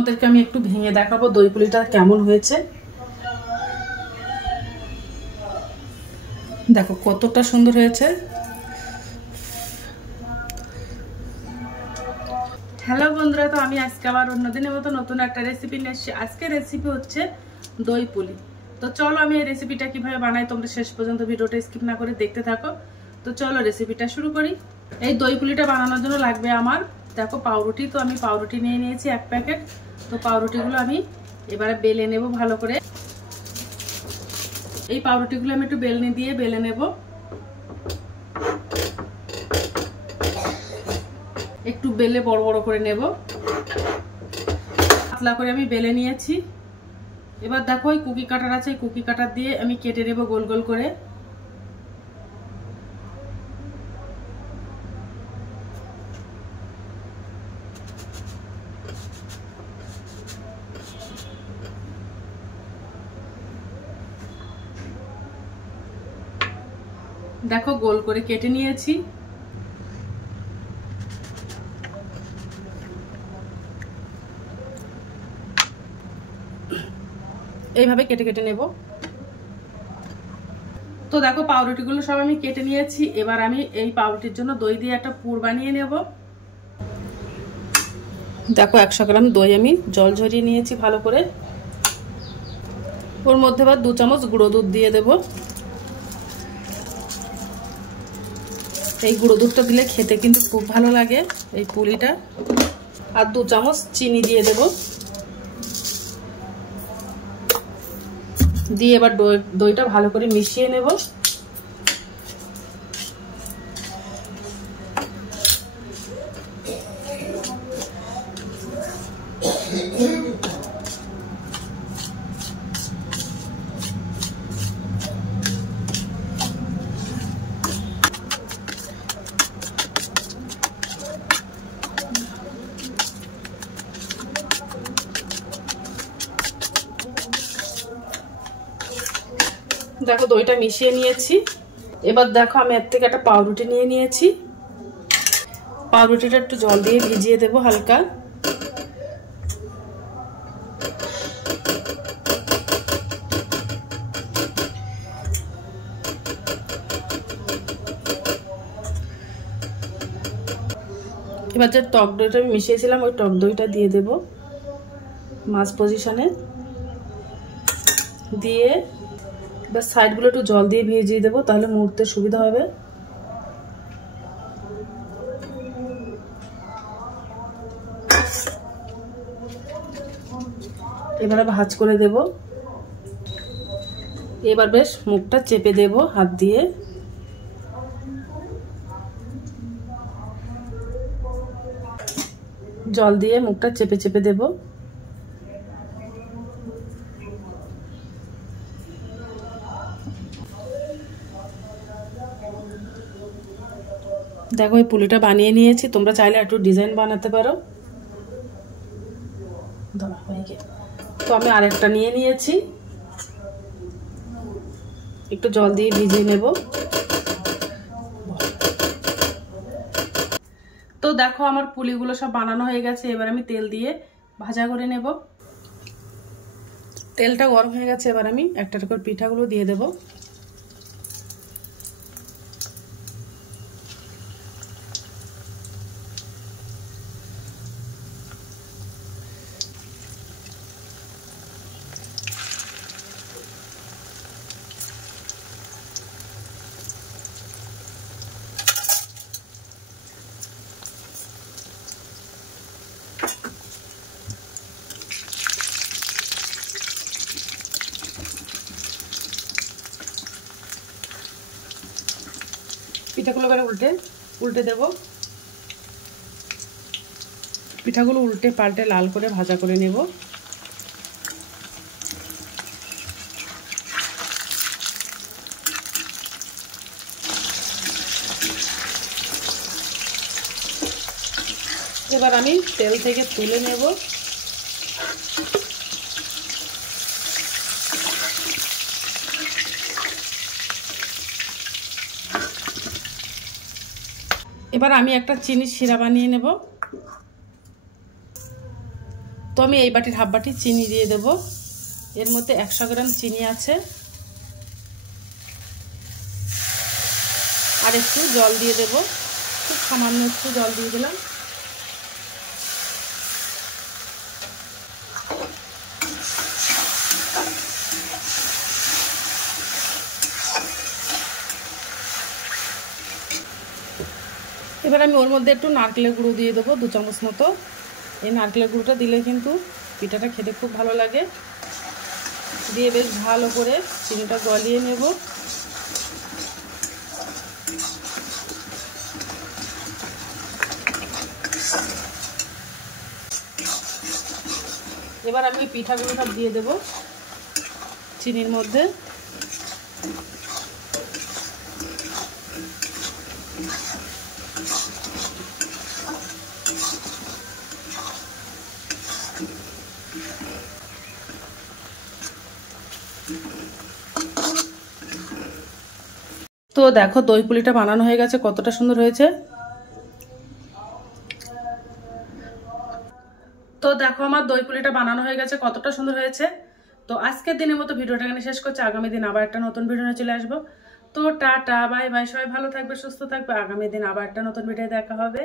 আপনাদেরকে আমি একটু ভেঙে দেখাবো দই পুলিটা কেমন হয়েছে। দেখো কতটা সুন্দর হয়েছে। হ্যালো বন্ধুরা, তো আমি আজকে আবার অন্যদিনের মতো নতুন একটা রেসিপি নিয়ে এসেছি। আজকের রেসিপি হচ্ছে দই পুলি। তো চলো আমি এই রেসিপিটা কিভাবে বানাই তোমরা শেষ পর্যন্ত ভিডিওটা স্কিপ না করে দেখতে থাকো। তো চলো রেসিপিটা শুরু করি। এই দই পুলিটা বানানোর জন্য লাগবে আমার দেখো পাউরুটি। তো আমি পাউরুটি নিয়ে নিয়েছি 1 প্যাকেট। তো পাউরুটিগুলো আমি এবারে বেলে নেব ভালো করে। এই পাউরুটিগুলো আমি একটু বেলনি দিয়ে বেলে নেব, একটু বেলে বড় বড় করে নেব। পাতলা করে আমি বেলে নিয়েছি। এবার দেখো এই কুকি কাটার আছে, কুকি কাটার দিয়ে আমি কেটে নেব গোল গোল করে। দেখো গোল করে কেটে নিয়েছি। এইভাবে কেটে কেটে নেব। তো দেখো পাউরুটিগুলো সব আমি কেটে নিয়েছি। এবার আমি এই পাউরুটির জন্য দই দিয়ে একটা পুর বানিয়ে নেব। দেখো 100 গ্রাম দই আমি জল ঝরিয়ে নিয়েছি ভালো করে। ওর মধ্যে আবার 2 চামচ গুঁড়ো দুধ দিয়ে দেব। এই গুঁড়ো দুধটা দিলে খেতে কিন্তু খুব ভালো লাগে এই পুলিটা। আর 2 চামচ চিনি দিয়ে দেব। দিয়ে এবার দইটা ভালো করে মিশিয়ে নেব। দেখো দইটা মিশিয়ে নিয়েছি। এবার দেখো আমি এর থেকে একটা পাউরুটি নিয়ে নিয়েছি। পাউরুটিটা একটু জল দিয়ে ভিজিয়ে দেব হালকা। এবার যে টক দইটা আমি মিশিয়েছিলাম ওই টক দইটা দিয়ে দেব মাছ পজিশনে। দিয়ে এবার সাইডগুলো একটু জল দিয়ে ভিজিয়ে দেবো, তাহলে মুড়তে সুবিধা হবে। এবারে ভাঁজ করে দেব। এবার বেশ মুখটা চেপে দেব হাত দিয়ে। জল দিয়ে মুখটা চেপে চেপে দেব। দেখো এই পুলিটা বানিয়ে নিয়েছি। তোমরা চাইলে একটু ডিজাইন বানাতে পারো। তো আমি আরেকটা নিয়ে নিয়েছি, একটু জল দিয়ে ভিজিয়ে নেব। তো দেখো আমার পুলিগুলো সব বানানো হয়ে গেছে। এবার আমি তেল দিয়ে ভাজা করে নেব। তেলটা গরম হয়ে গেছে। এবার আমি একটা করে পিঠাগুলো দিয়ে দেব। পিঠাগুলো করে উল্টে দেব। পিঠাগুলো উল্টে পাল্টে লাল করে ভাজা করে নেব। এবার আমি তেল থেকে তুলে নেব। এবার আমি একটা চিনির শিরা বানিয়ে নেব। তো আমি এই বাটির হাফ বাটি চিনি দিয়ে দেব। এর মধ্যে 100 গ্রাম চিনি আছে, আর একটু জল দিয়ে দেব, খুব সামান্য একটু জল দিয়ে দিলাম। এবার আমি ওর মধ্যে একটু নারকেলের গুঁড়ো দিয়ে দেবো 2 চামচ মতো। এই নারকেলের গুঁড়োটা দিলে কিন্তু পিঠাটা খেতে খুব ভালো লাগে। দিয়ে বেশ ভালো করে চিনিটা গলিয়ে নেব। এবার আমি পিঠাগুলো সব দিয়ে দেব চিনির মধ্যে। তো দেখো দই পুলিটা বানানো হয়ে গেছে, কতটা সুন্দর হয়েছে। তো দেখো আমার দই পুলিটা বানানো হয়ে গেছে, কতটা সুন্দর হয়েছে। তো আজকের দিনের মতো ভিডিওটা এখানে শেষ করছি। আগামী দিন আবার একটা নতুন ভিডিও নিয়ে চলে আসবো। তো টাটা, বাই বাই, সবাই ভালো থাকবে, সুস্থ থাকবে। আগামী দিন আবার একটা নতুন ভিডিও দেখা হবে।